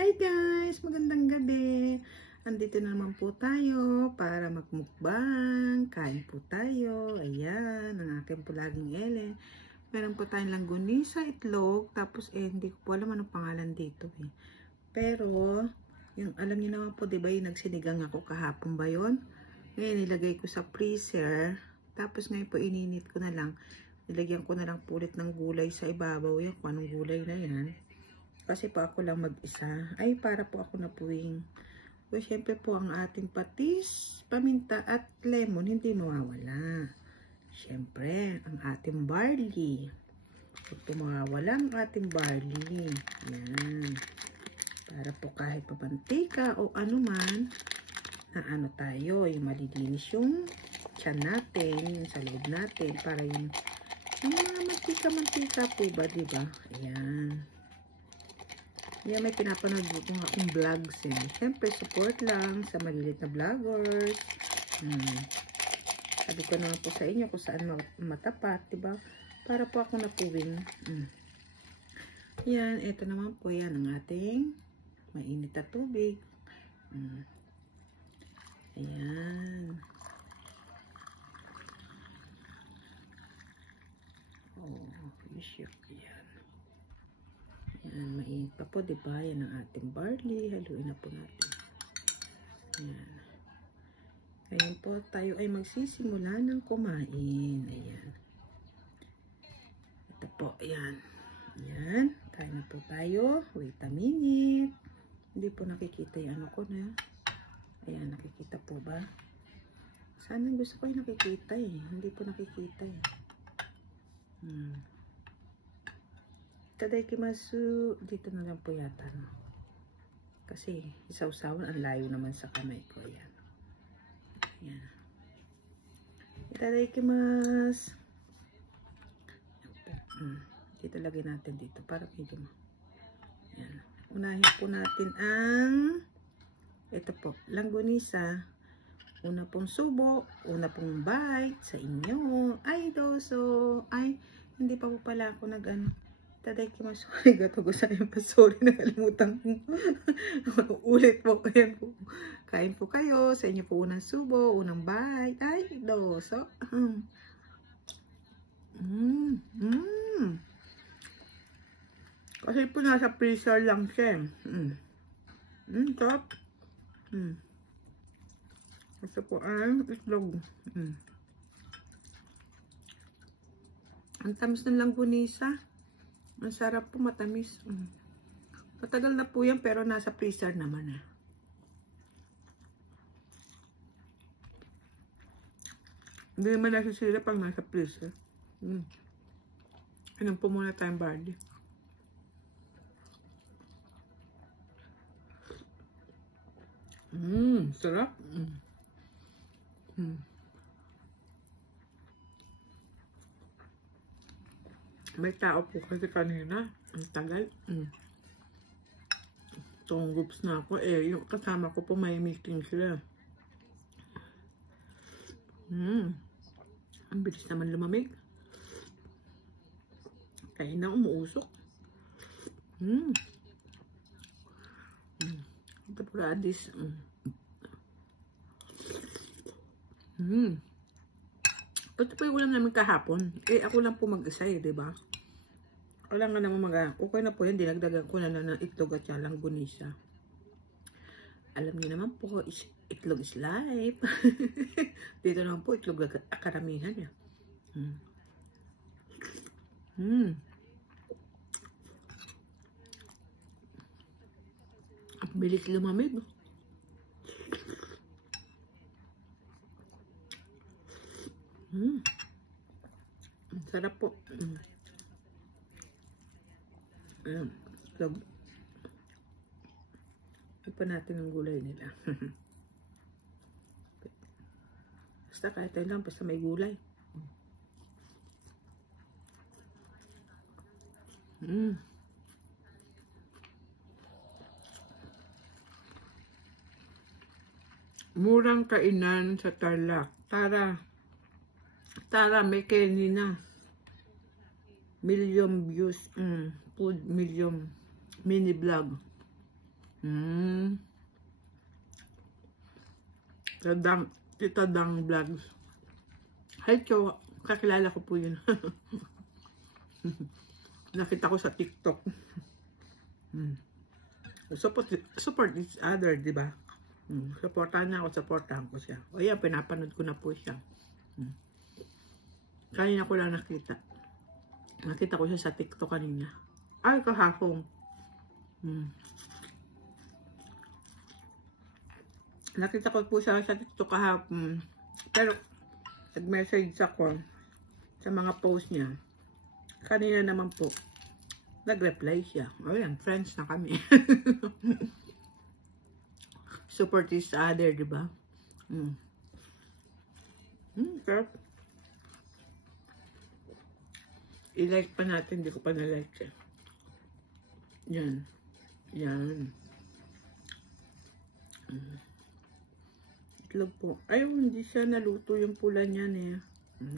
Hi guys! Magandang gabi! Andito na naman po tayo para magmukbang. Kain po tayo. Ayan, ang akin po laging Ellen. Meron po tayong langgonisa, itlog. Tapos hindi ko po alam anong pangalan dito eh. Pero, yung alam niyo naman po, diba yung nagsinigang ako kahapon ba yun? Ngayon, nilagay ko sa freezer. Tapos ngayon po, ininit ko na lang. Nilagyan ko na lang pulit ng gulay sa ibabaw. Yan, kung anong gulay na yan. Kasi po ako lang mag-isa. Ay, para po ako napuwing. So, syempre po ang ating patis, paminta at lemon, hindi mawawala. Syempre, ang ating barley. Ito mawawala ang ating barley. Yan. Para po kahit papantika o anuman, na ano tayo, yung malilinis yung tiyan natin, yung sa loob natin, para yung mga mantika-mantika po ba, diba? Ayan. Yan, may pinapanood ko nga akong vlogs eh. Siyempre, support lang sa malilit na vloggers. Sabi ko naman po sa inyo kung saan matapat, diba? Para po ako napuwing. Yan, ito naman po yan ang ating mainit na tubig. Ayan. Oh, fish yun. Yan, mainit pa po, diba? Yan ang ating barley. Haluin na po natin. Yan. Ngayon po, tayo ay magsisimula ng kumain. Ayan. Ito po, yan. Yan. Kain na po tayo. Wait a minute. Hindi po nakikita yung ano ko na. Ayan, nakikita po ba? Sana gusto ko yung nakikita eh. Hindi po nakikita eh. Tadaikimasu. Dito na lang po yata, no? Kasi isaw-sawan ang layo naman sa kamay ko. Ayan. Ayan. Tadaikimasu. Dito lagay natin dito para medyo. Ayan. Unahin po natin ang ito po, langgonisa. Una pong subo, una pong bite sa inyo. Ay, doso. Ay, hindi pa po pala ako nag-ano. Tadaikimasu. Ay, gato ko sa'yo. Sorry, nakalimutan ko. Ulit po. Ayan po. Kain po kayo. Sa inyo po unang subo, unang bite. Ay, doso. Kasi po nasa freezer lang siya. Top. Ito po ang itlog. Ang tamis ng langgonisa. Ang sarap po, matamis. Matagal na po yan, pero nasa freezer naman. Hindi naman nasisira pag nasa freezer. Inom po muna tayong barley. Sarap. May tao po kasi kanina. Ang tagal. Itong groups na ako. Eh, yung kasama ko po may meeting sila. Ang bilis naman lumamig. Kaya na umuusok. Ito po radis. Ito po yung ulam namin kahapon. Eh, ako lang po mag-isa eh, diba? Wala nga naman okay na po yan. Dinagdagan ko na ng itlog at yung langgonisa. Alam niyo naman po, itlog is life. Dito naman po, itlog karamihan yan. Ang bilis lumamig. Ang sarap po. Itlog. Pa natin ang gulay nila. Basta kahit tayo lang, basta may gulay. Murang kainan sa Tarlac. Tara, may Kenny na. Million views. Food million. Mini vlog. Tita Dang Vlogs. Hi, Cho. Kakilala ko po yun. Nakita ko sa TikTok. Support each other, di ba? Supportahan niya ako, supportahan ko siya. O yan, pinapanood ko na po siya. Kanina ko lang nakita. Nakita ko siya sa TikTok kanina. Ay, kahapon. Nakita ko po siya sa TikTok kahapon. Pero, nag-message ako sa mga post niya. Kanina naman po, nag-reply siya. O yan, friends na kami. Support each other, di ba? Sarap. I-like pa natin, hindi ko pa na-like eh. Yan. Yan. Itlog po. Ayun, hindi siya naluto yung pula niyan eh.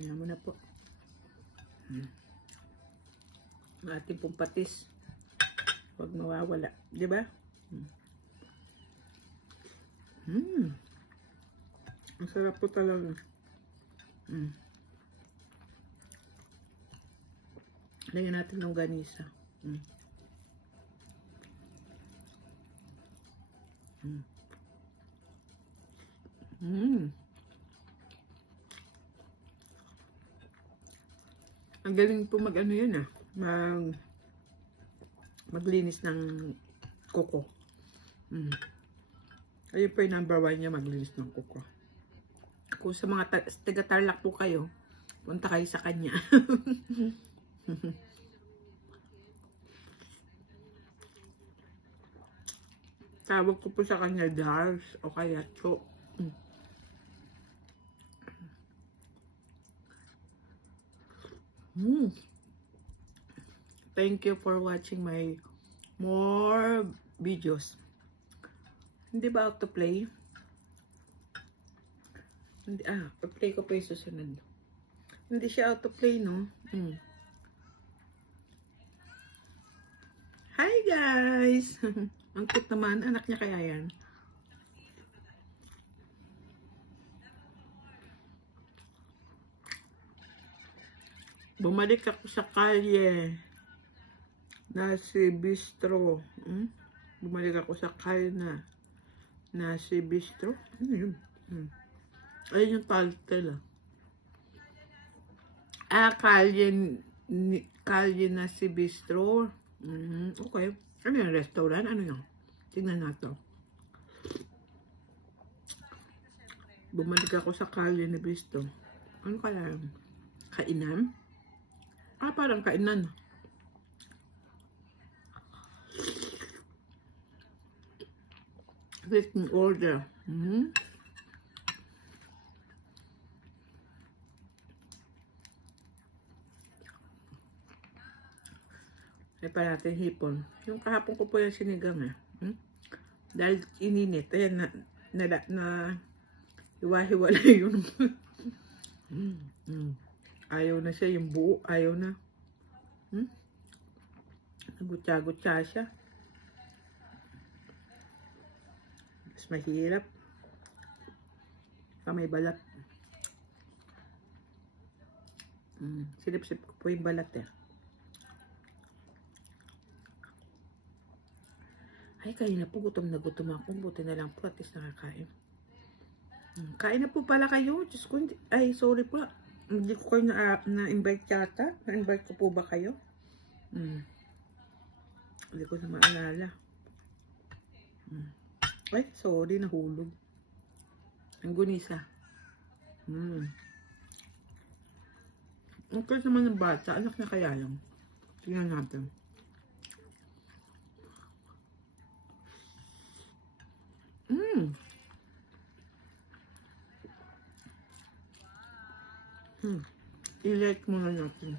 Yan mo na po. Ating pong patis. Huwag mawawala. Di ba? Ang sarap po talaga. Lagyan natin ng ganisa. Ang galing po mag-ano yun ah. Maglinis ng kuko. Ayun po yung number 1 niya, maglinis ng kuko. Kung sa mga taga-Tarlac po kayo, punta kayo sa kanya. Tawag ko po sa kanya Dars o kaya Cho. Thank you for watching my more videos. Hindi ba autoplay? Hindi, play ko pa yung susunod. Hindi siya autoplay, no? Hi, guys! Ang cute naman. Anak niya kaya yan. Bumalik ako sa kalye. Nasi Bistro. Bumalik ako sa kalye na Nasi Bistro. Ano yun? Ayun yung title. Kalye Nasi Bistro. Okay. Ano yung restaurant? Ano yun? Tingnan natin. Bumalik ako sa kalye ni Bistro. Ano kaya? Kainan? Parang kainan. Written order. Ay pa natin hipon. Yung kahapon ko po yung sinigang eh. Dahil ininit. Ayan na hiwa-hiwala yun. Ayaw na siya. Yung buo. Ayaw na. Nagutsa-gutsa siya. Mas mahirap. May balat. Silip-sip ko po yung balat eh. Ay, kanina po gutom na gutom ako. Buti na lang po at least nakakain. Kain na po pala kayo. Diyos ko, ay, sorry po. Hindi ko kayo na-invite yata. Na-invite ko po ba kayo? Hindi ko na maalala. Ay, sorry, nahulog. Ang gunisa. Ang cute naman ng bata. Anak niya kaya lang. Tingnan natin. I-like muna natin.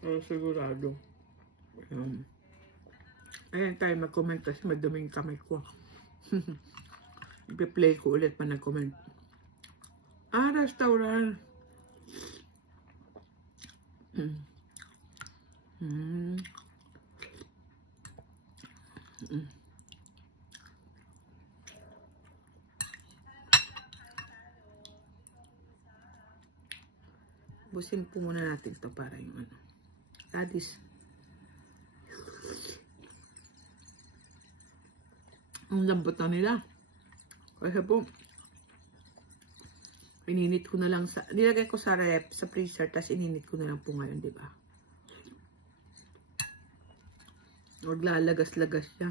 Para sigurado. Ayan tayo mag-comment kasi madaming kamay ko. I-play ko ulit pa nag-comment. Restaurant. Busin po muna natin to para yung ano. Radish. Ang lambot na nila. Kasi po, ininit ko na lang sa, nilagay ko sa rep, sa freezer, tapos ininit ko na lang po ngayon, di ba? Maglalagas-lagas siya.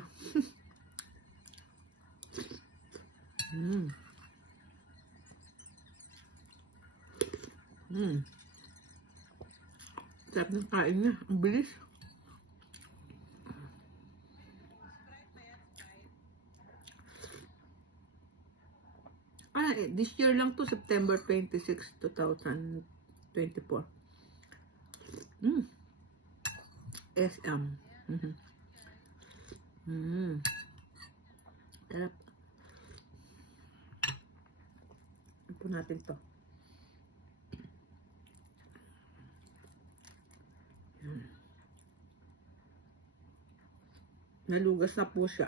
Sarap ng kain niya. Ang bilis. This year lang to, September 26, 2024. SM. Sarap. Ito natin to. Nalugas na po siya.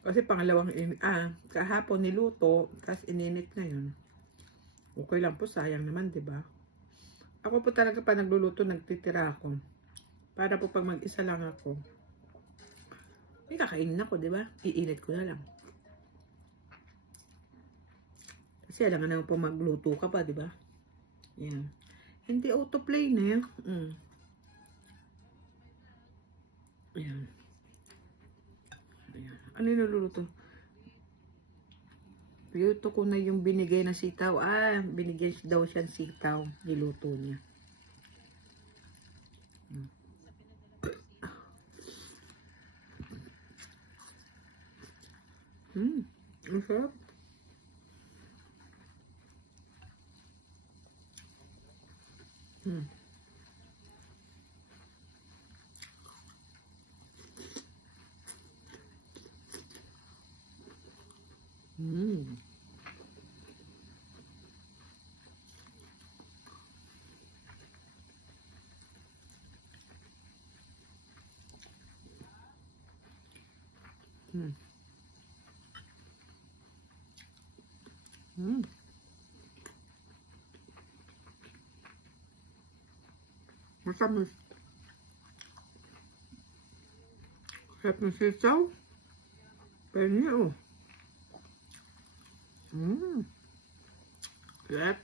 Kasi pangalawang kahapon niluto, tapos ininit na yun. Okay lang po, sayang naman, di ba? Ako po talaga pa nagluluto, nagtitira ako. Para po pag mag-isa lang ako, may kakainin ako, di ba? Iinit ko na lang. Kasi alam nga naman po magluto ka pa, di ba? Yan. Hindi autoplay na yan. Ayan. Ayan. Ano yung naluluto? Luto ko na yung binigay na sitaw. Binigay daw siya ng sitaw. Niluto niya. Ang sarap. Masamis. Sarap ng sitaw. Penny, oh. Sarap.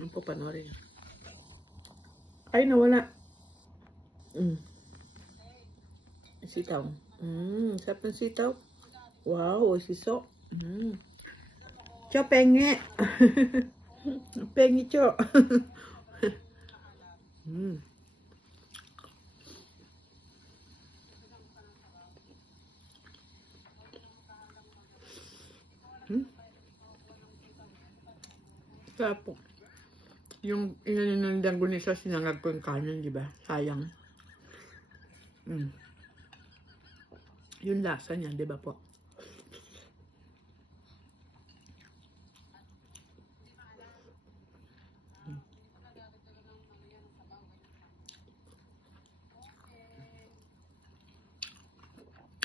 Ano po panorin? Ay, nawala. Sitaw. Sarap ng sitaw. Wow, siso. Cho pengi. Pengi cho. Sarap po. Yung inanin ng langgunisa, sinangag ko yung kanin, di ba? Sayang. Yung lasa niya, di ba po?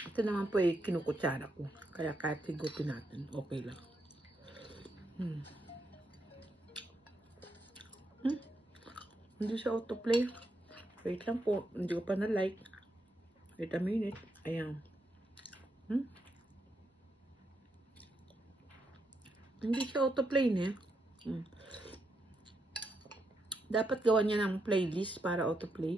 Ito naman po ay kinukutsara ko. Kaya kahit higupin natin, okay lang. Hindi siya autoplay. Wait lang po. Hindi ko pa na-like. Wait a minute. Ayan. Hindi siya autoplay niya. Dapat gawan niya ng playlist para autoplay.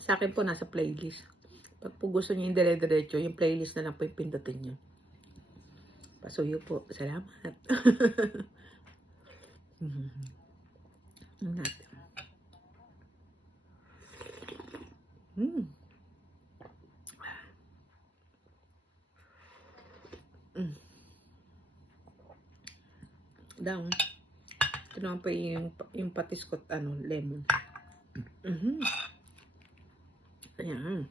Sa akin po nasa playlist. Pag po gusto niyo yung dire-diretso, yung playlist na lang po yung pindutin niyo. Pasuyo po. Salamat. Natin. Down. Ito naman po yung patiskot, lemon. Ayan.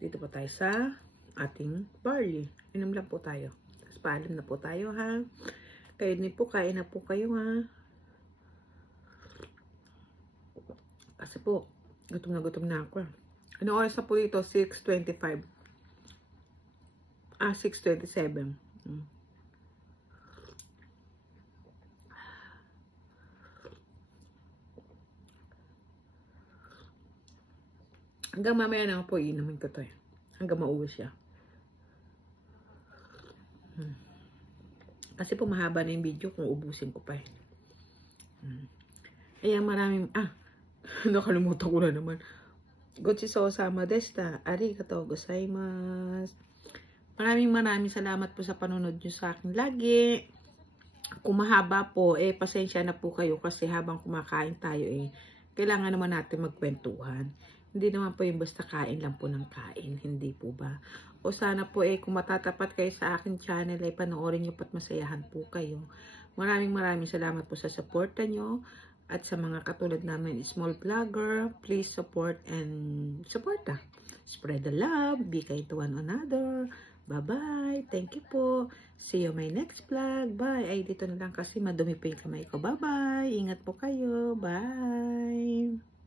Dito po tayo sa ating barley. Inom lang po tayo. Tapos paalam na po tayo, ha. Kain na po kayo, ha. Kasi po, Gutom na ako. Ano oras na po ito? 6:25. 6:27. Hanggang mamaya na po iinumin ko to eh. Hanggang mauwi siya. Kasi po mahaba na yung video kung ubusin ko pa eh. Ayan, maraming, nakalimutan ko na naman. Gochisousama deshita. Arigatou gozaimasu. Maraming salamat po sa panunod nyo sa akin lagi. Kung mahaba po, pasensya na po kayo kasi habang kumakain tayo kailangan naman natin magkwentuhan. Hindi naman po yung basta kain lang po ng kain. Hindi po ba? O sana po kung matatapat kayo sa akin channel panoorin nyo pat masayahan po kayo. Maraming salamat po sa suporta nyo. At sa mga katulad namin small vlogger, please support and supporta. Spread the love. Be kind to one another. Bye-bye. Thank you po. See you my next vlog. Bye. Dito na lang kasi madumi pa yung kamay ko. Bye-bye. Ingat po kayo. Bye.